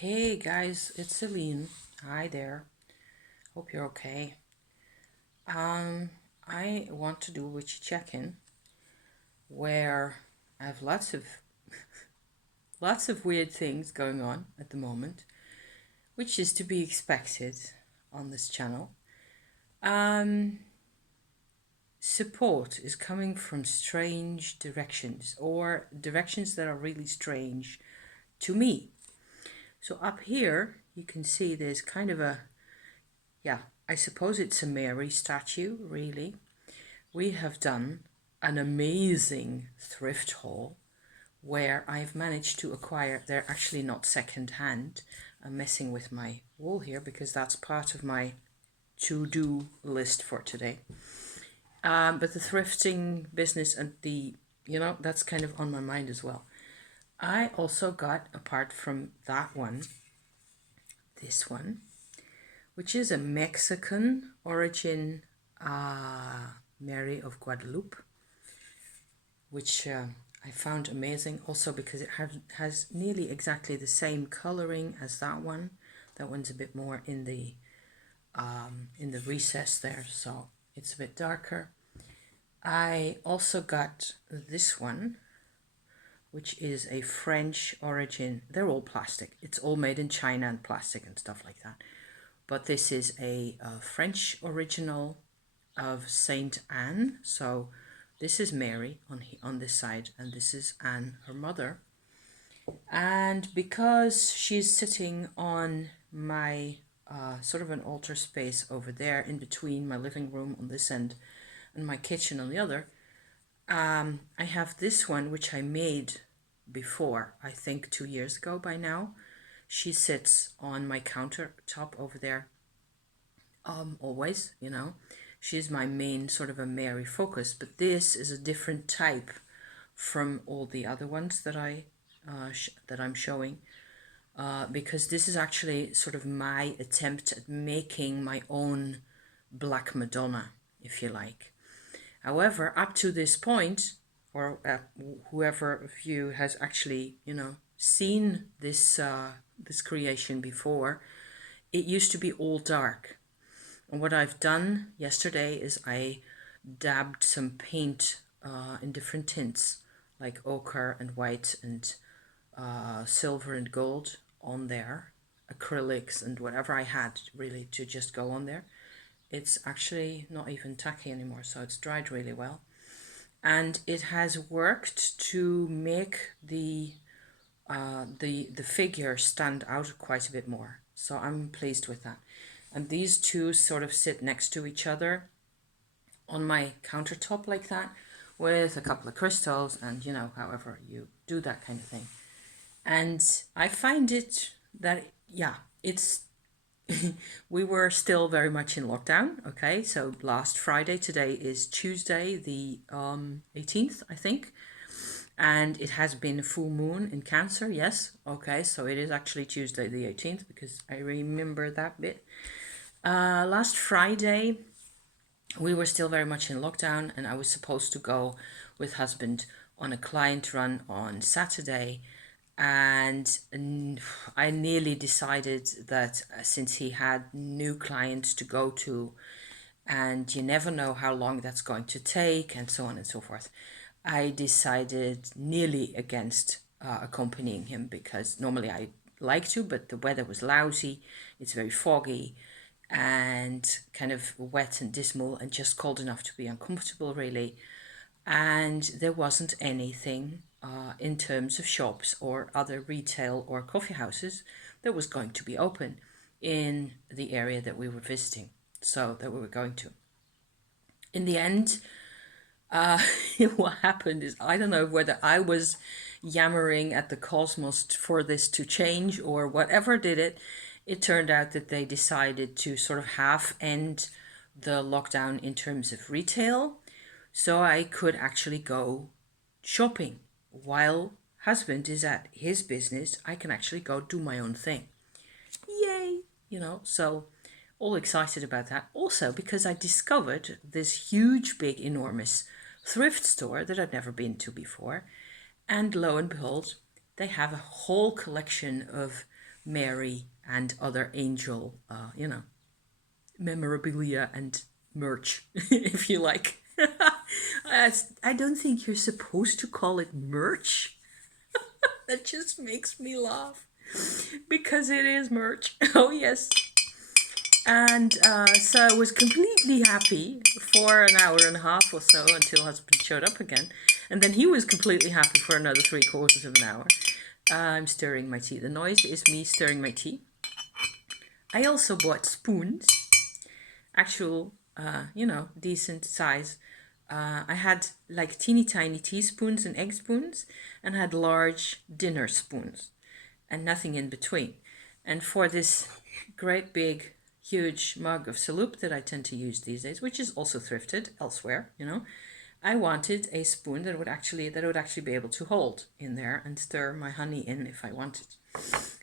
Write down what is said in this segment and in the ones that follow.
Hey guys, it's Celine. Hi there. Hope you're okay. Um, I want to do a witchy check-in where I have lots of weird things going on at the moment, which is to be expected on this channel. Um, Support is coming from strange directions or directions that are really strange to me. So up here, you can see there's kind of yeah, I suppose it's a Mary statue, really. We have done an amazing thrift haul where I've managed to acquire, they're actually not second hand. I'm messing with my wall here because that's part of my to-do list for today. But the thrifting business and that's kind of on my mind as well. I also got, apart from that one, this one, which is a Mexican origin Mary of Guadalupe, which I found amazing also because it has nearly exactly the same coloring as that one. That one's a bit more in the recess there, so it's a bit darker. I also got this one, which is a French origin. They're all plastic. It's all made in China and plastic and stuff like that. But this is a French original of Saint Anne. So this is Mary on this side, and this is Anne, her mother. And because she's sitting on my sort of an altar space over there in between my living room on this end and my kitchen on the other, I have this one which I made before, I think 2 years ago by now. She sits on my countertop over there always, She's my main sort of a Mary focus, but this is a different type from all the other ones that I'm showing, because this is actually sort of my attempt at making my own Black Madonna, if you like. However, up to this point, or whoever of you has actually, seen this this creation before, it used to be all dark. And what I've done yesterday is I dabbed some paint in different tints, like ochre and white and silver and gold on there, acrylics and whatever I had really to just go on there. It's actually not even tacky anymore, so it's dried really well. And it has worked to make the figure stand out quite a bit more. So I'm pleased with that. And these two sort of sit next to each other on my countertop like that, with a couple of crystals and, however you do that kind of thing. And I find it that, yeah, it's, we were still very much in lockdown. Okay, so last Friday, today is Tuesday, the 18th, I think. And it has been a full moon in Cancer, yes. Okay, so it is actually Tuesday the 18th because I remember that bit. Last Friday, we were still very much in lockdown, and I was supposed to go with husband on a client run on Saturday. And I nearly decided that since he had new clients to go to, and you never know how long that's going to take, and so on and so forth, I decided nearly against accompanying him, because normally I like to, but the weather was lousy. It's very foggy and kind of wet and dismal and just cold enough to be uncomfortable, really. And there wasn't anything in terms of shops or other retail or coffee houses that was going to be open in the area that we were visiting, so that we were going to. In the end, what happened is, I don't know whether I was yammering at the cosmos for this to change or whatever did it. It turned out that they decided to sort of half end the lockdown in terms of retail, so I could actually go shopping while husband is at his business. I can actually go do my own thing. Yay! So all excited about that. Also because I discovered this huge, big, enormous thrift store that I'd never been to before. And lo and behold, they have a whole collection of Mary and other angel, memorabilia and merch, if you like. I don't think you're supposed to call it merch. That just makes me laugh because it is merch. Oh, yes. And so I was completely happy for an hour and a half or so until husband showed up again. And then he was completely happy for another 3/4 of an hour. I'm stirring my tea. The noise is me stirring my tea. I also bought spoons, actual, decent size. I had like teeny tiny teaspoons and egg spoons, and had large dinner spoons, and nothing in between. And for this great big huge mug of salop that I tend to use these days, which is also thrifted elsewhere, I wanted a spoon that would actually be able to hold in there and stir my honey in if I wanted.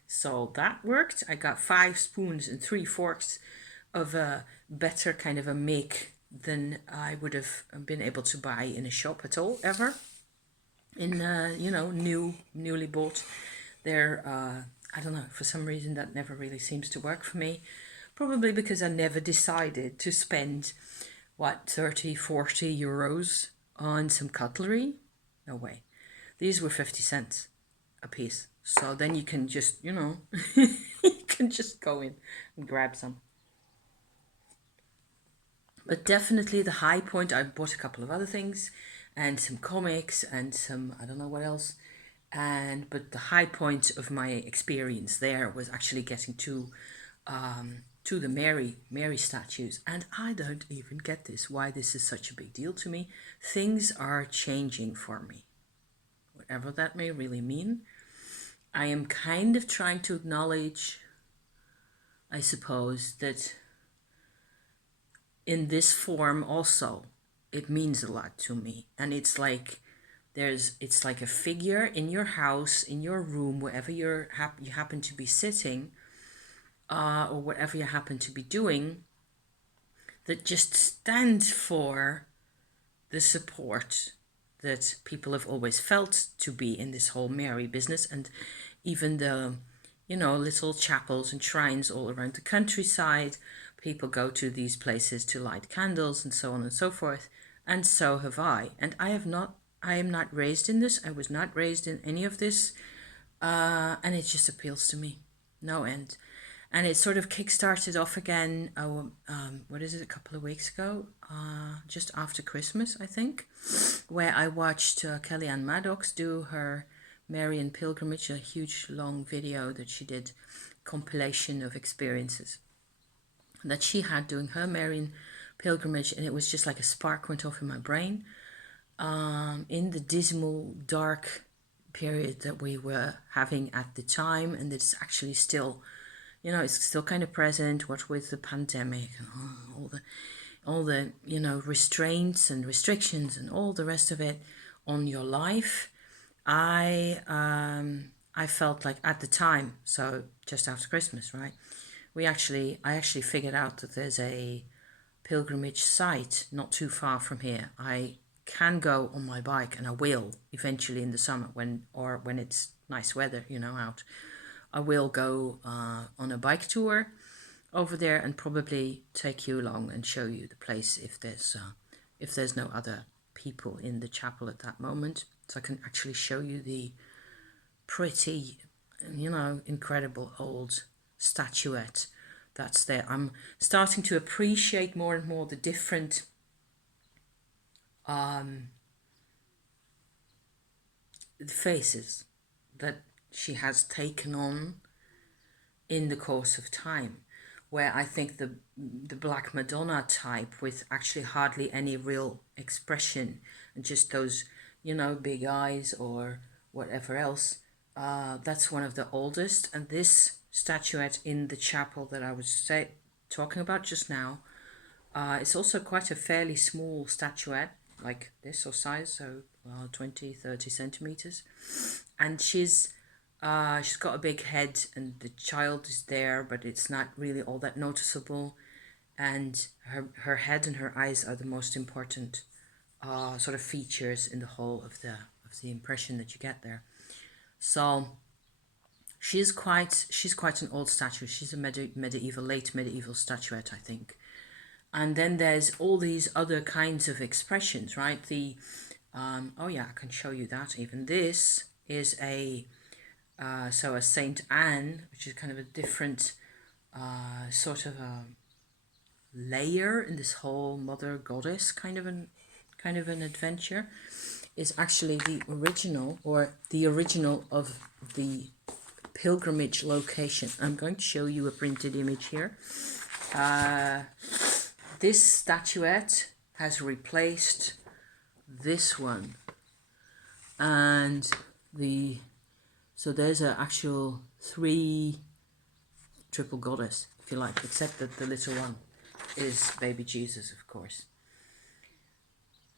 So that worked. I got 5 spoons and 3 forks of a better kind of a make than I would have been able to buy in a shop at all ever. In newly bought. They're I don't know, for some reason that never really seems to work for me. Probably because I never decided to spend 30-40 euros on some cutlery. No way. These were 50 cents a piece. So then you can just, you can just go in and grab some. But definitely the high point, I bought a couple of other things and some comics and some, I don't know what else. But the high point of my experience there was actually getting to the Mary statues. And I don't even get this, why this is such a big deal to me. Things are changing for me, whatever that may really mean. I am kind of trying to acknowledge, I suppose, that in this form also, it means a lot to me. And it's like, it's like a figure in your house, in your room, wherever you happen to be sitting, or whatever you happen to be doing, that just stands for the support that people have always felt to be in this whole Mary business. And even the, little chapels and shrines all around the countryside, people go to these places to light candles and so on and so forth. And so have I. And I am not raised in this. I was not raised in any of this. And it just appeals to me. No end. And it sort of kick-started off again, a couple of weeks ago, just after Christmas, I think, where I watched Kellyanne Maddox do her Marian pilgrimage, a huge long video that she did, compilation of experiences that she had doing her Marian pilgrimage, and it was just like a spark went off in my brain. In the dismal, dark period that we were having at the time, and it's actually still, it's still kind of present, what with the pandemic and all the restraints and restrictions and all the rest of it on your life. I felt like at the time, so just after Christmas, right? I actually figured out that there's a pilgrimage site not too far from here. I can go on my bike, and I will eventually in the summer when it's nice weather, out. I will go on a bike tour over there and probably take you along and show you the place if there's no other people in the chapel at that moment, so I can actually show you the pretty, incredible old statuette that's there. I'm starting to appreciate more and more the different faces that she has taken on in the course of time, where I think the Black Madonna type with actually hardly any real expression and just those, big eyes or whatever else, that's one of the oldest. And this statuette in the chapel that I was talking about just now, it's also quite a fairly small statuette, like this or size, so 20-30 centimeters, and she's got a big head, and the child is there, but it's not really all that noticeable, and her head and her eyes are the most important sort of features in the whole of the impression that you get there. So she's quite an old statue. She's a late medieval statuette, I think. And then there's all these other kinds of expressions, right? Oh yeah, I can show you that. Even this is a Saint Anne, which is kind of a different sort of a layer in this whole mother goddess kind of an adventure, is actually the original of the pilgrimage location. I'm going to show you a printed image here. This statuette has replaced this one, and so there's an actual 3 triple goddess, if you like, except that the little one is baby Jesus, of course.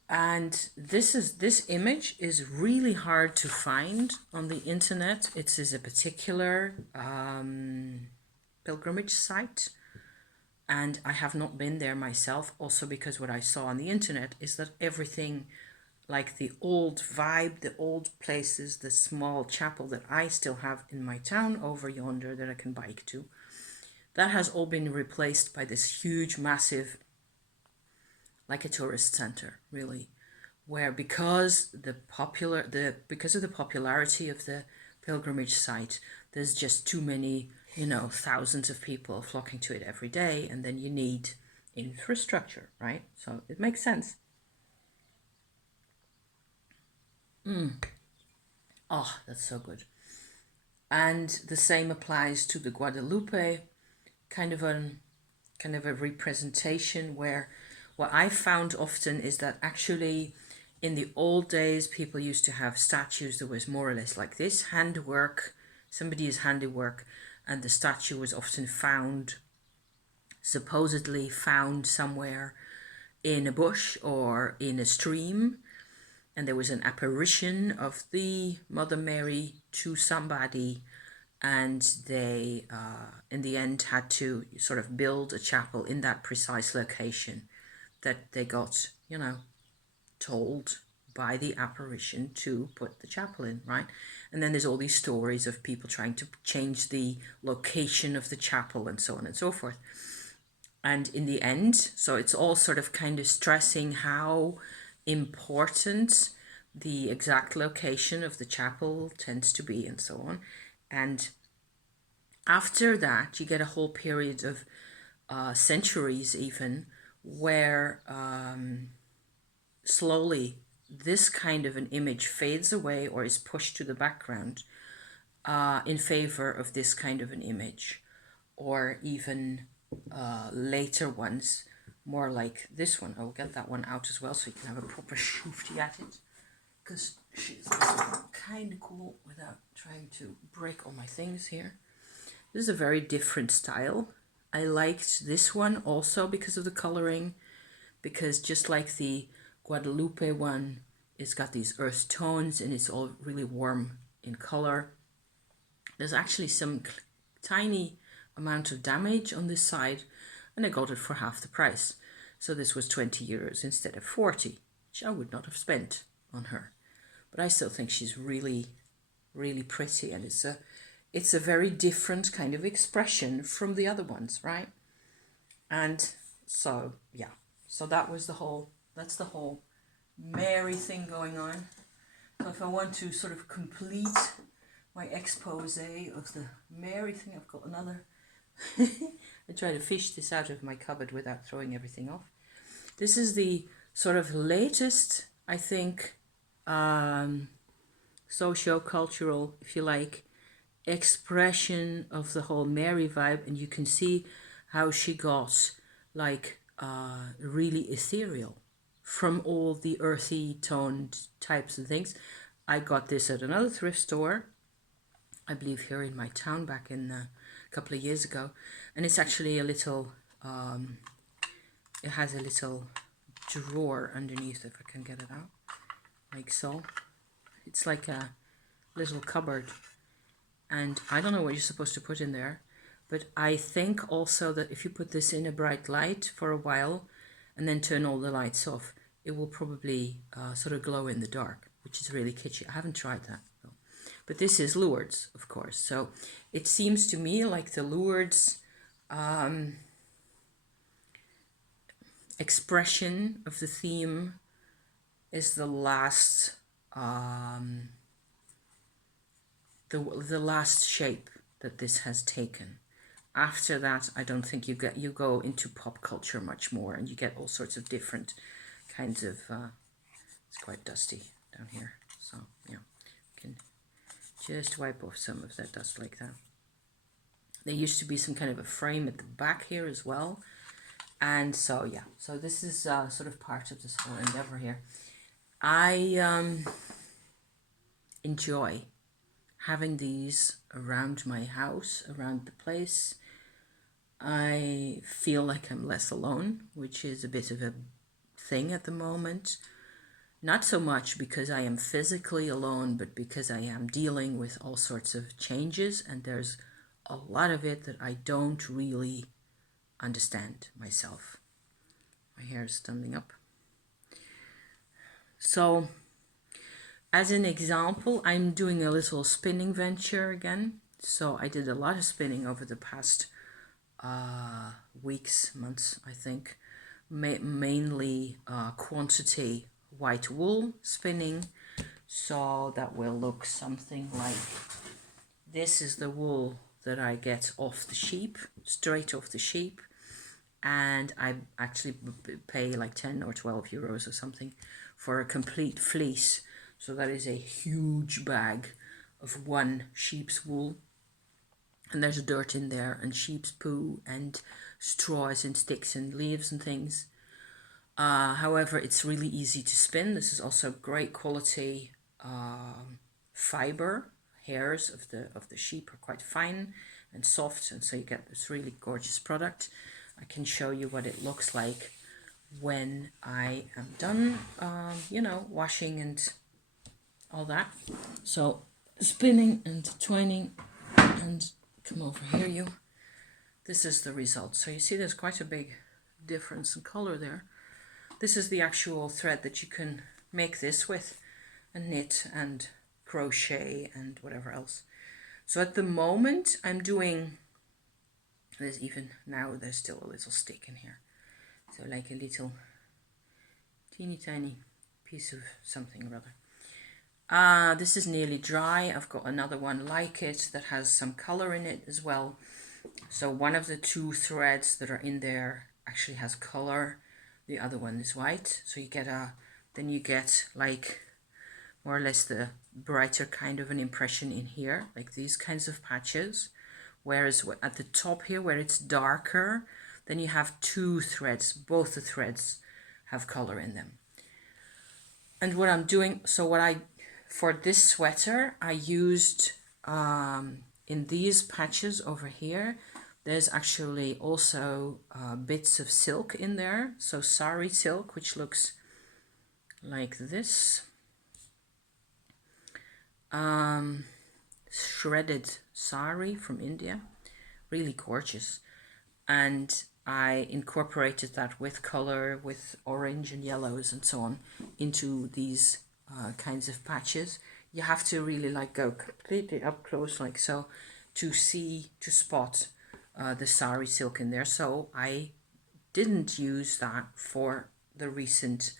And this image is really hard to find on the internet. It is a particular pilgrimage site, and I have not been there myself, also because what I saw on the internet is that everything, like the old vibe, the old places, the small chapel that I still have in my town over yonder that I can bike to, that has all been replaced by this huge, massive, like a tourist center, really, where because of the popularity of the pilgrimage site, there's just too many, thousands of people flocking to it every day, and then you need infrastructure, right? So it makes sense. Oh, that's so good. And the same applies to the Guadalupe kind of a representation, where what I found often is that actually in the old days people used to have statues that was more or less like this, somebody's handiwork, and the statue was often supposedly found somewhere in a bush or in a stream, and there was an apparition of the Mother Mary to somebody, and they in the end had to sort of build a chapel in that precise location that they got, told by the apparition to put the chapel in, right? And then there's all these stories of people trying to change the location of the chapel and so on and so forth. And in the end, so it's all sort of kind of stressing how important the exact location of the chapel tends to be and so on. And after that, you get a whole period of centuries even, where slowly this kind of an image fades away or is pushed to the background in favor of this kind of an image, or even later ones, more like this one. I'll get that one out as well so you can have a proper shoofty at it, because she's kind of cool without trying to break all my things here. This is a very different style. I liked this one also because of the coloring, because just like the Guadalupe one, it's got these earth tones and it's all really warm in color. There's actually some tiny amount of damage on this side, and I got it for half the price. So this was 20 euros instead of 40, which I would not have spent on her. But I still think she's really, really pretty, and it's a very different kind of expression from the other ones, right? And so, yeah. So that's the whole Mary thing going on. So if I want to sort of complete my expose of the Mary thing, I've got another. I try to fish this out of my cupboard without throwing everything off. This is the sort of latest, I think, socio-cultural, if you like, expression of the whole Mary vibe, and you can see how she got like really ethereal from all the earthy toned types and things. I got this at another thrift store, I believe here in my town, back in a couple of years ago, and it's actually a little it has a little drawer underneath, if I can get it out, like so. It's like a little cupboard, and I don't know what you're supposed to put in there, but I think also that if you put this in a bright light for a while and then turn all the lights off, it will probably sort of glow in the dark, which is really kitschy. I haven't tried that though. but this is Lourdes, of course. So it seems to me like the Lourdes expression of the theme is the last the last shape that this has taken. After that, I don't think you go into pop culture much more, and you get all sorts of different kinds of. It's quite dusty down here, so yeah, you can just wipe off some of that dust like that. There used to be some kind of a frame at the back here as well, and so yeah, so this is sort of part of this whole endeavor here. I enjoy having these around my house, around the place. I feel like I'm less alone, which is a bit of a thing at the moment. Not so much because I am physically alone, but because I am dealing with all sorts of changes, and there's a lot of it that I don't really understand myself. My hair is standing up. So, as an example, I'm doing a little spinning venture again. So I did a lot of spinning over the past weeks, months, I think. Mainly quantity white wool spinning. So that will look something like this is the wool that I get off the sheep, straight off the sheep. And I actually pay like 10 or 12 euros or something for a complete fleece. So that is a huge bag of one sheep's wool. And there's dirt in there, and sheep's poo, and straws, and sticks, and leaves, and things. However, it's really easy to spin. This is also great quality fiber. Hairs of the sheep are quite fine and soft, and so you get this really gorgeous product. I can show you what it looks like when I am done, washing and all that. So spinning and twining, and come over here, you. This is the result. So you see there's quite a big difference in color there. This is the actual thread that you can make this with, and knit and crochet and whatever else. So at the moment I'm doing, there's even now there's still a little stick in here. So like a little teeny tiny piece of something or other. This is nearly dry. I've got another one like it that has some color in it as well. So one of the two threads that are in there actually has color. The other one is white. So you get then you get like more or less the brighter kind of an impression in here, like these kinds of patches. Whereas at the top here where it's darker, then you have two threads. Both the threads have color in them. And what I'm doing, for this sweater, I used, in these patches over here, there's actually also bits of silk in there. So sari silk, which looks like this. Shredded sari from India. Really gorgeous. And I incorporated that with color, with orange and yellows and so on, into these kinds of patches. You have to really go completely up close like so to spot the sari silk in there. So I didn't use that for the recent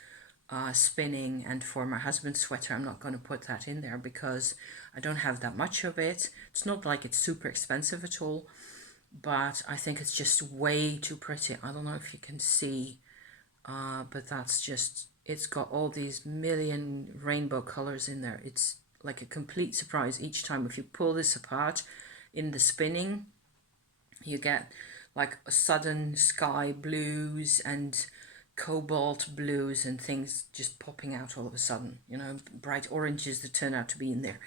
spinning, and for my husband's sweater I'm not going to put that in there because I don't have that much of it. It's not like it's super expensive at all, but I think it's just way too pretty. I don't know if you can see, but that's just, it's got all these million rainbow colors in there. It's like a complete surprise each time. If you pull this apart in the spinning, you get like a sudden sky blues and cobalt blues and things just popping out all of a sudden, bright oranges that turn out to be in there.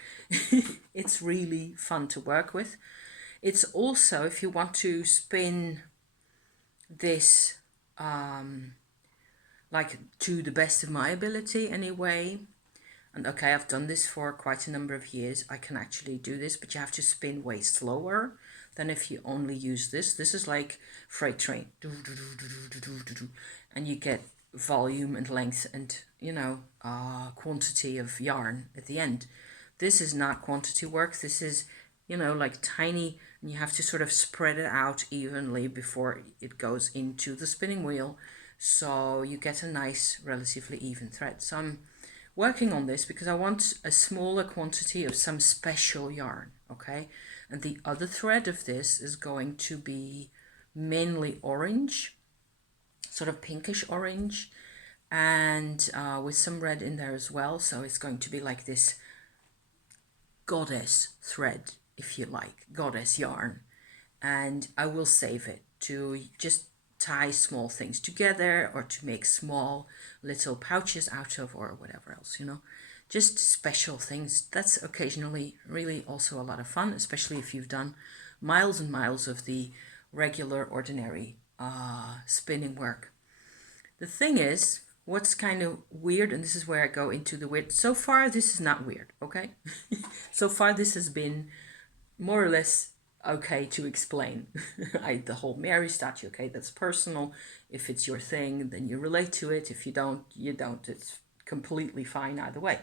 It's really fun to work with. It's also, if you want to spin this to the best of my ability anyway, and okay, I've done this for quite a number of years, I can actually do this, but you have to spin way slower than if you only use this. This is like freight train, and you get volume and length and quantity of yarn at the end. This is not quantity work. This is, you know, like tiny, and you have to sort of spread it out evenly before it goes into the spinning wheel, so you get a nice, relatively even thread. So I'm working on this because I want a smaller quantity of some special yarn, okay? And the other thread of this is going to be mainly orange, sort of pinkish orange, and with some red in there as well. So it's going to be like this goddess thread, if you like, goddess yarn. And I will save it to just tie small things together or to make small little pouches out of, or whatever else, you know, just special things. That's occasionally really also a lot of fun, especially if you've done miles and miles of the regular ordinary spinning work. The thing is, what's kind of weird, and this is where I go into the weird, so far this is not weird, okay? So far this has been more or less okay to explain. The whole Mary statue, okay, that's personal. If it's your thing, then you relate to it. If you don't, you don't. It's completely fine either way.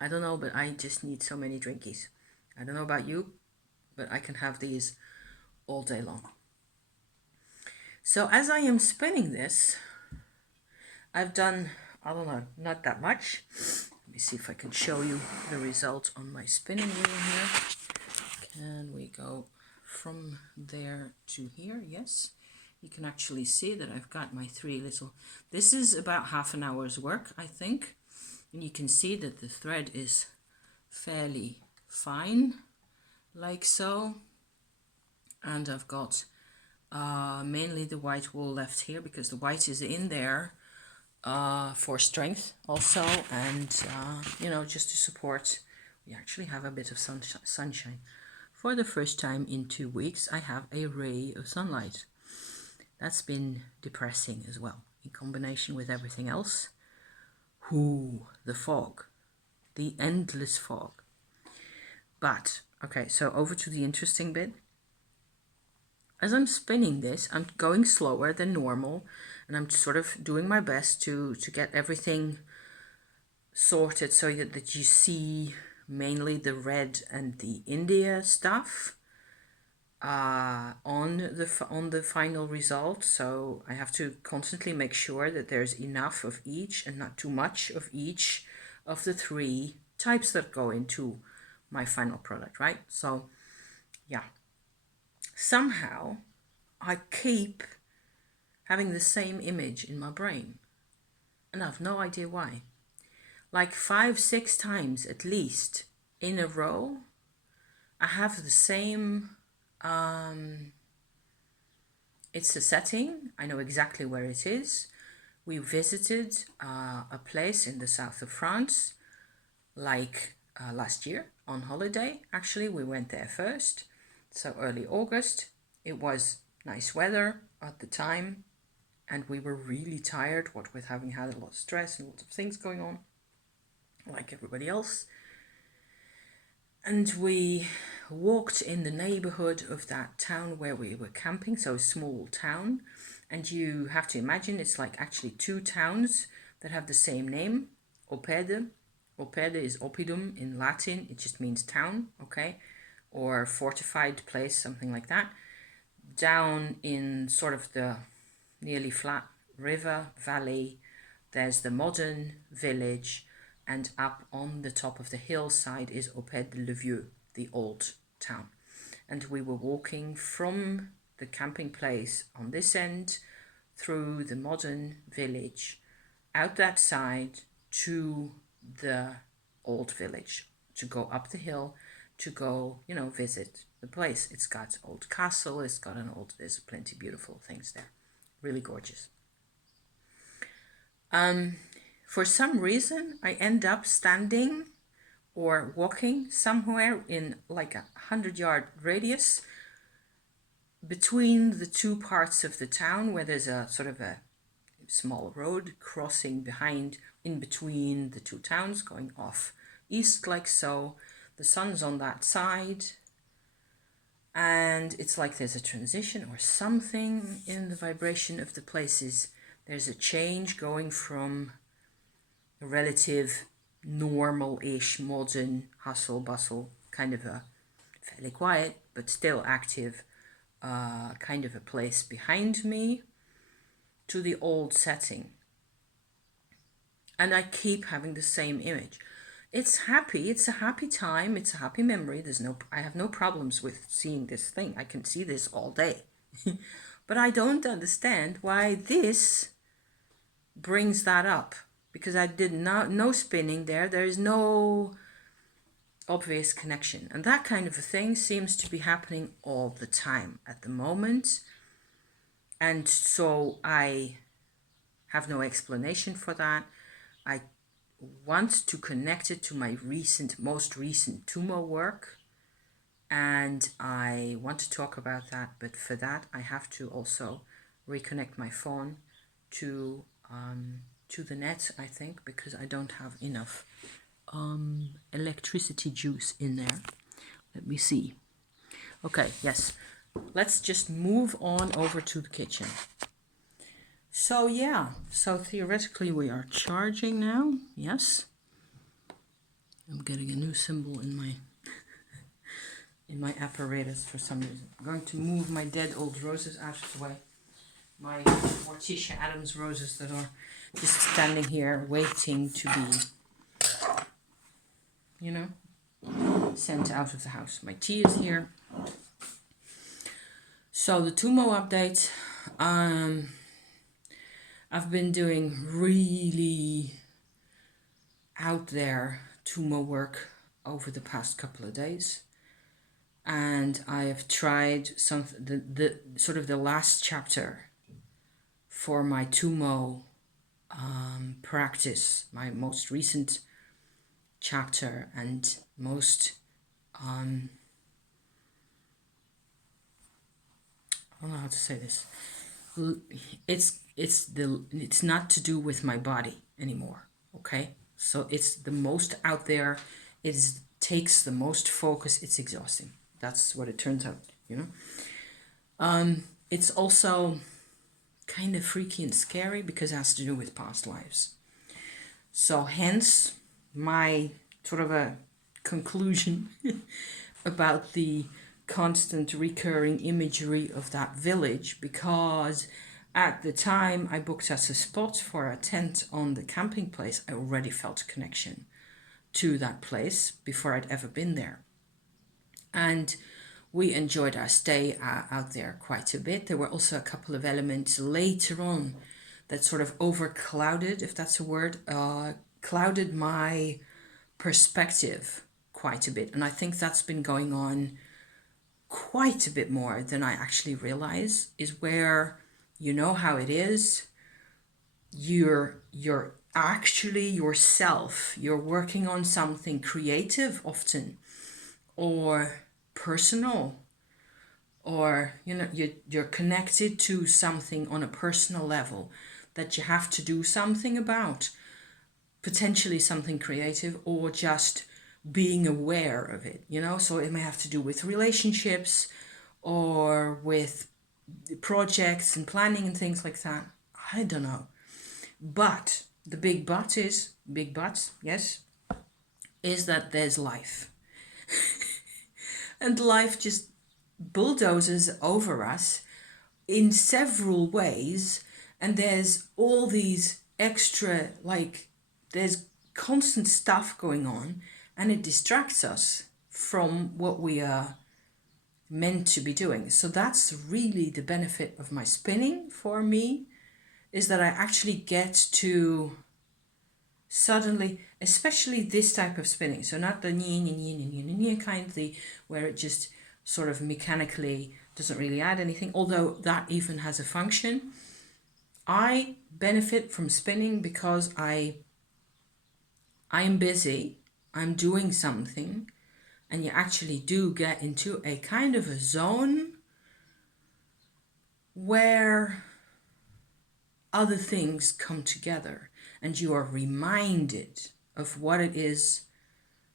I don't know, but I just need so many drinkies. I don't know about you, but I can have these all day long. So as I am spinning this, I've done, I don't know, not that much. Let me see if I can show you the result on my spinning wheel here. Can we go from there to here? Yes. You can actually see that I've got my three little, this is about half an hour's work, I think. And you can see that the thread is fairly fine, like so. And I've got mainly the white wool left here because the white is in there for strength also, and you know, just to support. We actually have a bit of sunshine. For the first time in 2 weeks, I have a ray of sunlight. That's been depressing as well, in combination with everything else. Ooh, the fog, the endless fog. But okay, so over to the interesting bit. As I'm spinning this, I'm going slower than normal, and I'm sort of doing my best to get everything sorted so that you see mainly the red and the India stuff on the final result. So I have to constantly make sure that there's enough of each and not too much of each of the three types that go into my final product, right? So yeah, somehow I keep having the same image in my brain, and I have no idea why. Like 5-6 times at least in a row, I have the same, it's a setting, I know exactly where it is. We visited a place in the south of France, like last year on holiday. Actually, we went there first, so early August. It was nice weather at the time, and we were really tired, what with having had a lot of stress and lots of things going on, like everybody else. And we walked in the neighborhood of that town where we were camping, so a small town. And you have to imagine it's like actually two towns that have the same name, Opede. Opede is oppidum in Latin, it just means town, okay? Or fortified place, something like that. Down in sort of the nearly flat river valley, there's the modern village, and up on the top of the hillside is Opede-le-Vieux, the old town. And we were walking from the camping place on this end through the modern village, out that side to the old village, to go up the hill, to go, you know, visit the place. It's got old castle, it's got there's plenty beautiful things there. Really gorgeous. For some reason, I end up standing or walking somewhere in like 100-yard radius between the two parts of the town, where there's a sort of a small road crossing in between the two towns, going off east like so. The sun's on that side, and it's like there's a transition or something in the vibration of the places. There's a change going from a relative normal-ish modern hustle bustle, kind of a fairly quiet but still active kind of a place behind me, to the old setting. And I keep having the same image. It's happy, it's a happy time, it's a happy memory. I have no problems with seeing this thing. I can see this all day. But I don't understand why this brings that up, because I did not, no spinning there. There is no obvious connection. And that kind of a thing seems to be happening all the time at the moment. And so I have no explanation for that. I want to connect it to my most recent Tumo work. And I want to talk about that. But for that, I have to also reconnect my phone to the net, I think, because I don't have enough electricity juice in there. Let me see. Okay, yes. Let's just move on over to the kitchen. So yeah, so theoretically we are charging now. Yes. I'm getting a new symbol in my apparatus for some reason. I'm going to move my dead old roses out of the way. My Morticia Adams roses that are just standing here waiting to be, you know, sent out of the house. My tea is here. So the Tumo update, I've been doing really out there Tumo work over the past couple of days. And I have tried the sort of the last chapter for my Tumo practice, my most recent chapter and most I don't know how to say this. It's not to do with my body anymore. Okay, so it's the most out there. Takes the most focus. It's exhausting. That's what it turns out. You know. It's also kind of freaky and scary because it has to do with past lives. So hence my sort of a conclusion about the constant recurring imagery of that village, because at the time I booked as a spot for a tent on the camping place, I already felt a connection to that place before I'd ever been there. And we enjoyed our stay out there quite a bit. There were also a couple of elements later on that sort of overclouded, if that's a word, clouded my perspective quite a bit. And I think that's been going on quite a bit more than I actually realize, is where, you know how it is, you're actually yourself, you're working on something creative often, or personal, or you know you're connected to something on a personal level that you have to do something about, potentially something creative, or just being aware of it, you know. So it may have to do with relationships or with projects and planning and things like that. I don't know. But the big but, yes, is that there's life. And life just bulldozes over us in several ways. And there's all these extra, like, there's constant stuff going on, and it distracts us from what we are meant to be doing. So that's really the benefit of my spinning for me, is that I actually get to suddenly, especially this type of spinning, so not the kind, where it just sort of mechanically doesn't really add anything, although that even has a function. I benefit from spinning because I am busy, I'm doing something, and you actually do get into a kind of a zone where other things come together and you are reminded of what it is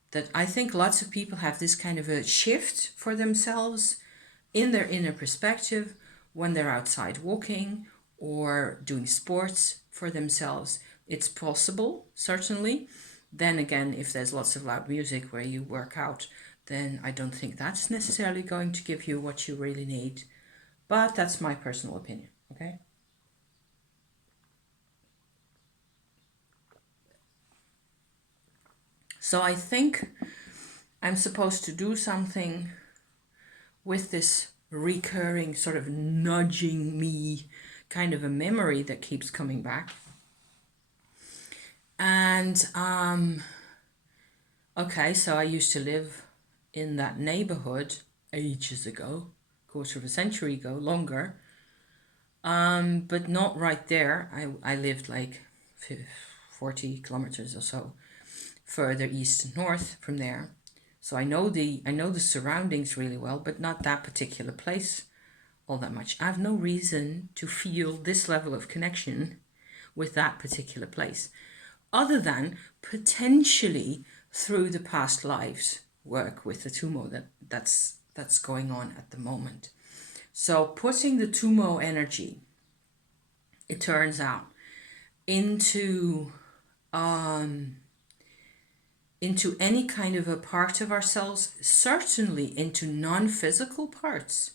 that I think lots of people have this kind of a shift for themselves in their inner perspective when they're outside walking or doing sports for themselves. It's possible, certainly. Then again, if there's lots of loud music where you work out, then I don't think that's necessarily going to give you what you really need. But that's my personal opinion, okay? So I think I'm supposed to do something with this recurring sort of nudging me kind of a memory that keeps coming back. And okay, so I used to live in that neighborhood ages ago, quarter of a century ago, longer. But not right there. I lived like 40 kilometers or so further east and north from there. So I know the surroundings really well, but not that particular place all that much. I have no reason to feel this level of connection with that particular place, other than potentially through the past lives work with the Tumo that's going on at the moment. So putting the Tumo energy, it turns out, into any kind of a part of ourselves, certainly into non-physical parts,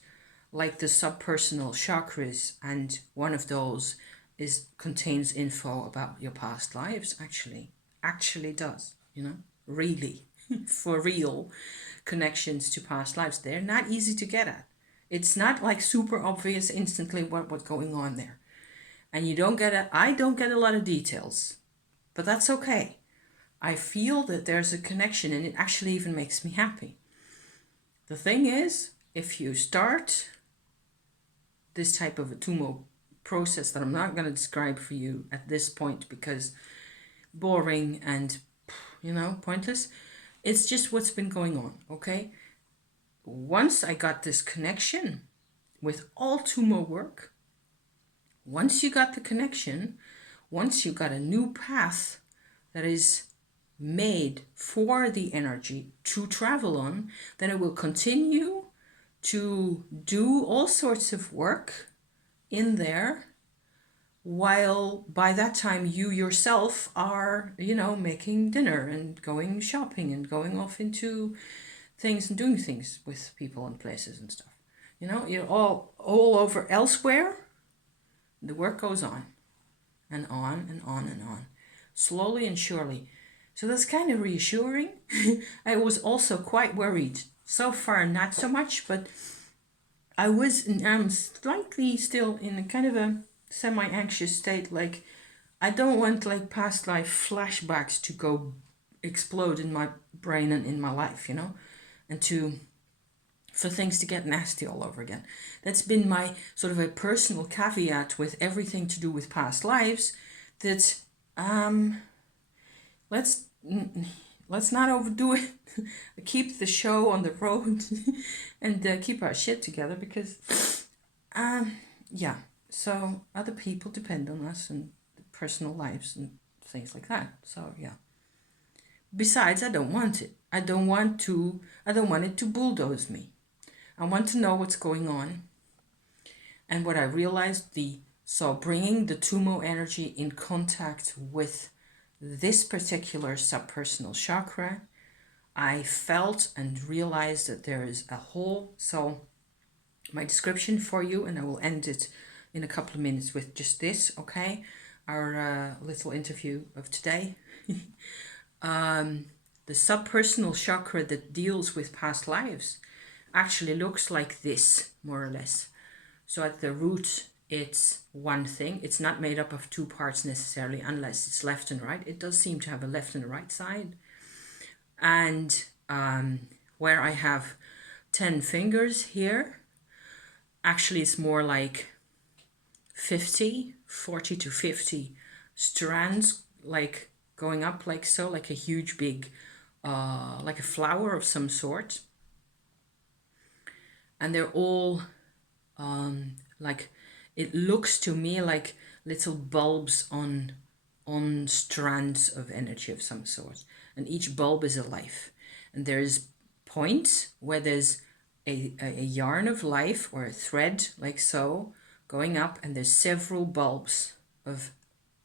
like the subpersonal chakras, and one of those contains info about your past lives. Actually does, really, for real, connections to past lives. They're not easy to get at. It's not like super obvious instantly what's going on there, and I don't get a lot of details, but that's okay. I feel that there's a connection, and it actually even makes me happy. The thing is, if you start this type of a Tumo process that I'm not going to describe for you at this point because boring and, pointless, it's just what's been going on, okay? Once I got this connection with all Tumo work, once you got the connection, once you got a new path that is made for the energy to travel on, then it will continue to do all sorts of work in there, while by that time you yourself are, making dinner and going shopping and going off into things and doing things with people and places and stuff. You're all over elsewhere. The work goes on and on and on and on, slowly and surely. So that's kind of reassuring. I was also quite worried. So far, not so much, but I'm slightly still in a kind of a semi-anxious state. Like, I don't want like past life flashbacks to go explode in my brain and in my life, and for things to get nasty all over again. That's been my sort of a personal caveat with everything to do with past lives, that let's not overdo it. Keep the show on the road and keep our shit together, because yeah, so other people depend on us and personal lives and things like that. So yeah. Besides, I don't want it. I don't want it to bulldoze me. I want to know what's going on. And what I realized, so bringing the Tumo energy in contact with this particular subpersonal chakra, I felt and realized that there is a whole, so my description for you, and I will end it in a couple of minutes with just this, okay? Our little interview of today. The subpersonal chakra that deals with past lives actually looks like this, more or less. So at the root, it's one thing. It's not made up of two parts necessarily, unless it's left and right. It does seem to have a left and a right side. And where I have 10 fingers here, actually it's more like 40 to 50 strands, like going up like so, like a huge big, like a flower of some sort. And they're all like, it looks to me like little bulbs on strands of energy of some sort, and each bulb is a life, and there's points where there's a yarn of life or a thread like so going up, and there's several bulbs of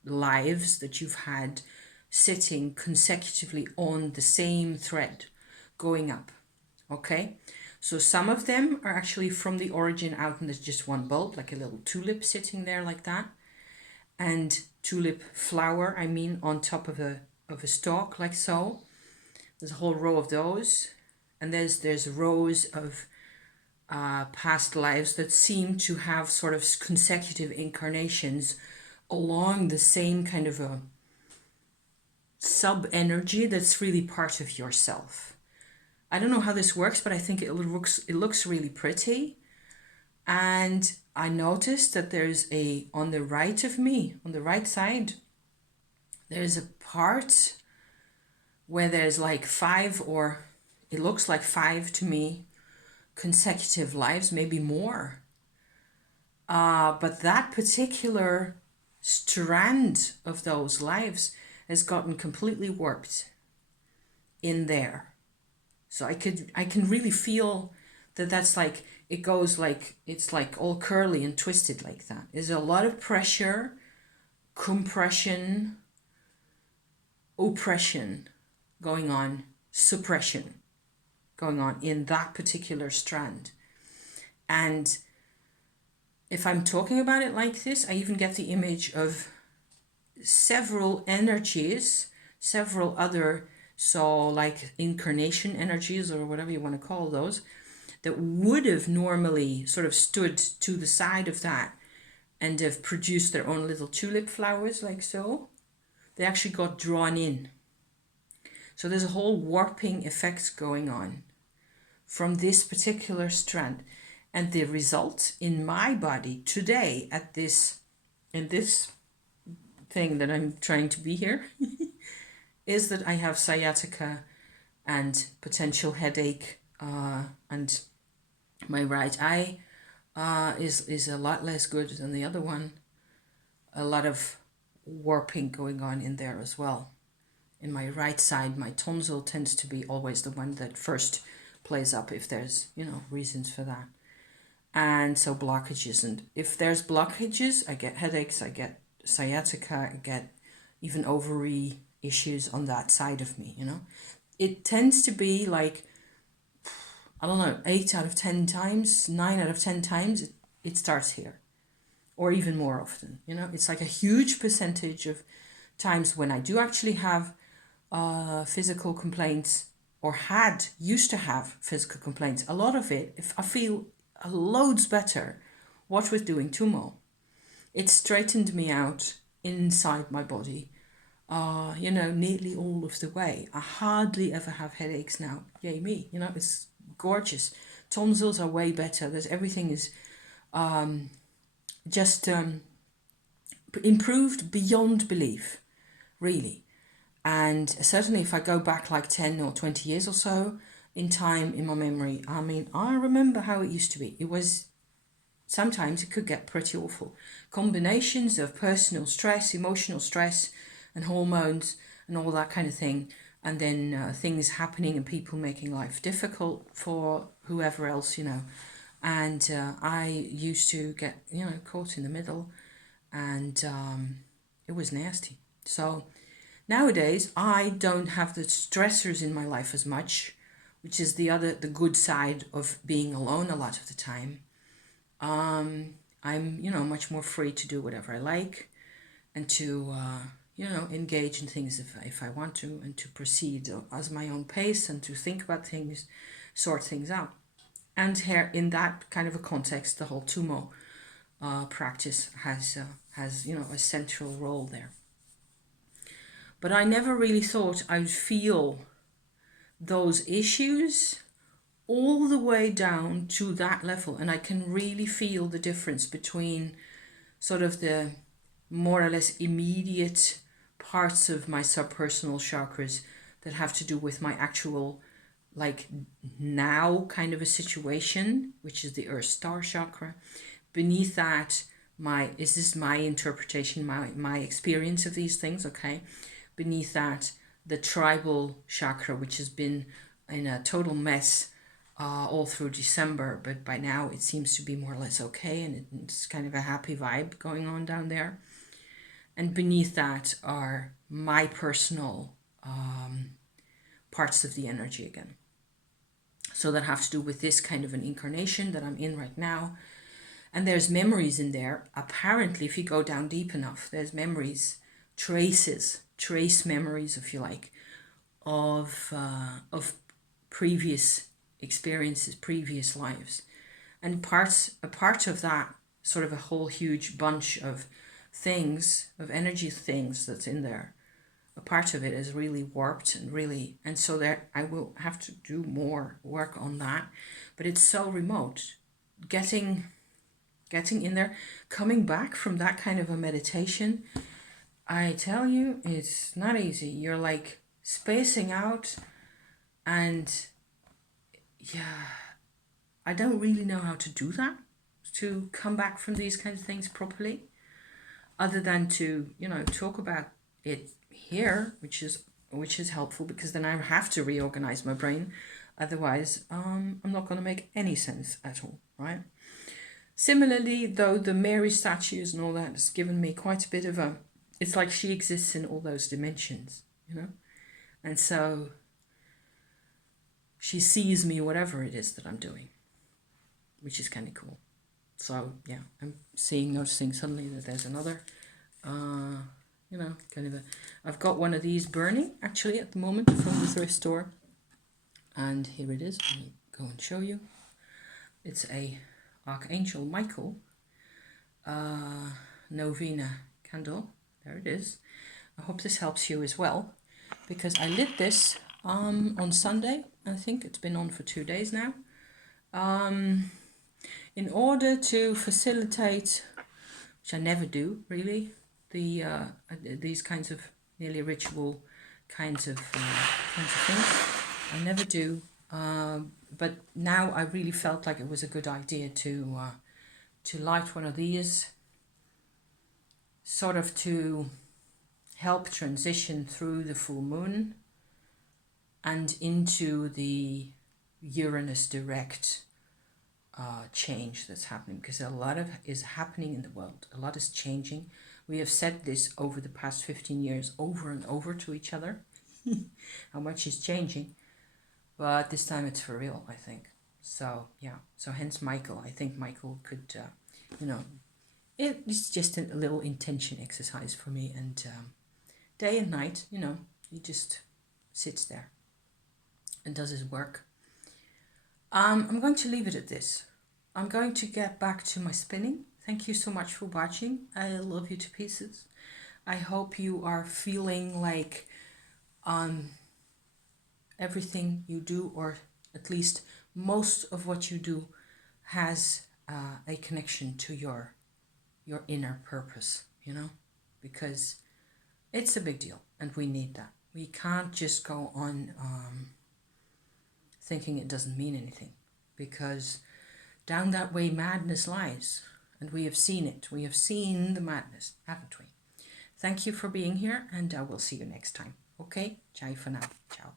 lives that you've had sitting consecutively on the same thread going up. Okay, so some of them are actually from the origin out, and there's just one bulb, like a little tulip sitting there like that, and tulip flower, I mean, on top of a stalk like so. There's a whole row of those, and there's rows of past lives that seem to have sort of consecutive incarnations along the same kind of a sub energy that's really part of yourself. I don't know how this works, but I think it looks really pretty. And I noticed that there's on the right of me, on the right side, there's a part where there's like 5, or it looks like 5 to me, consecutive lives, maybe more. But that particular strand of those lives has gotten completely warped in there. So I can really feel that's like, it goes like, it's like all curly and twisted like that. There's a lot of pressure, compression, oppression going on, suppression going on in that particular strand. And if I'm talking about it like this, I even get the image of several energies, several other, so like incarnation energies or whatever you want to call those, that would have normally sort of stood to the side of that and have produced their own little tulip flowers like so. They actually got drawn in. So there's a whole warping effect going on from this particular strand. And the result in my body today in this thing that I'm trying to be here is that I have sciatica and potential headache, and my right eye is a lot less good than the other one. A lot of warping going on in there as well. In my right side, my tonsil tends to be always the one that first plays up if there's, reasons for that. And so blockages, and if there's blockages, I get headaches, I get sciatica, I get even ovary issues on that side of me, It tends to be like, I don't know, 8 out of 10 times, 9 out of 10 times, it starts here. Or even more often, It's like a huge percentage of times when I do actually have physical complaints, or used to have physical complaints. A lot of it, if I feel loads better, what with doing Tumo. It straightened me out inside my body, nearly all of the way. I hardly ever have headaches now. Yay me, it's gorgeous. Tonsils are way better. Everything is just improved beyond belief, really. And certainly if I go back like 10 or 20 years or so in time in my memory, I remember how it used to be. Sometimes it could get pretty awful. Combinations of personal stress, emotional stress, and hormones and all that kind of thing. And then things happening and people making life difficult for whoever else, And I used to get, caught in the middle, and it was nasty. So nowadays, I don't have the stressors in my life as much, which is the good side of being alone a lot of the time. I'm, much more free to do whatever I like, and to, engage in things if I want to, and to proceed as my own pace, and to think about things, sort things out. And here, in that kind of a context, the whole Tumo practice has a central role there. But I never really thought I'd feel those issues all the way down to that level. And I can really feel the difference between sort of the more or less immediate parts of my subpersonal chakras that have to do with my actual, like, now kind of a situation, which is the Earth Star chakra. Beneath that, this is my interpretation, my experience of these things, okay? Beneath that, the tribal chakra, which has been in a total mess all through December, but by now it seems to be more or less okay, and it's kind of a happy vibe going on down there. And beneath that are my personal parts of the energy again. So that have to do with this kind of an incarnation that I'm in right now. And there's memories in there. Apparently, if you go down deep enough, there's memories, trace memories, if you like, of previous experiences, previous lives. And a part of that, sort of a whole huge bunch of things, of energy things that's in there, a part of it is really warped and so there I will have to do more work on that. But it's so remote. Getting in there, coming back from that kind of a meditation, I tell you, it's not easy. You're like spacing out, and yeah, I don't really know how to do that, to come back from these kinds of things properly, other than to, talk about it here, which is helpful, because then I have to reorganize my brain. Otherwise, I'm not going to make any sense at all, right? Similarly, though, the Mary statues and all that has given me quite a bit of a... It's like she exists in all those dimensions, And so she sees me, whatever it is that I'm doing, which is kind of cool. So, yeah, I'm noticing suddenly that there's another, kind of a... I've got one of these burning, actually, at the moment from the thrift store. And here it is. Let me go and show you. It's a Archangel Michael novena candle. There it is. I hope this helps you as well, because I lit this on Sunday. I think it's been on for 2 days now. In order to facilitate, which I never do really, these kinds of nearly ritual kinds of things. I never do. But now I really felt like it was a good idea to light one of these, sort of to help transition through the full moon and into the Uranus direct change that's happening, because a lot is happening in the world. A lot is changing. We have said this over the past 15 years over and over to each other, how much is changing. But this time it's for real, I think. So, yeah. So hence Michael. I think Michael could, it's just a little intention exercise for me. And day and night, he just sits there and does his work. I'm going to leave it at this. I'm going to get back to my spinning. Thank you so much for watching. I love you to pieces. I hope you are feeling like everything you do, or at least most of what you do, has a connection to your inner purpose, because it's a big deal and we need that. We can't just go on thinking it doesn't mean anything, because down that way madness lies, and we have seen it. We have seen the madness, haven't we? Thank you for being here, and I will see you next time. Okay? Ciao for now. Ciao.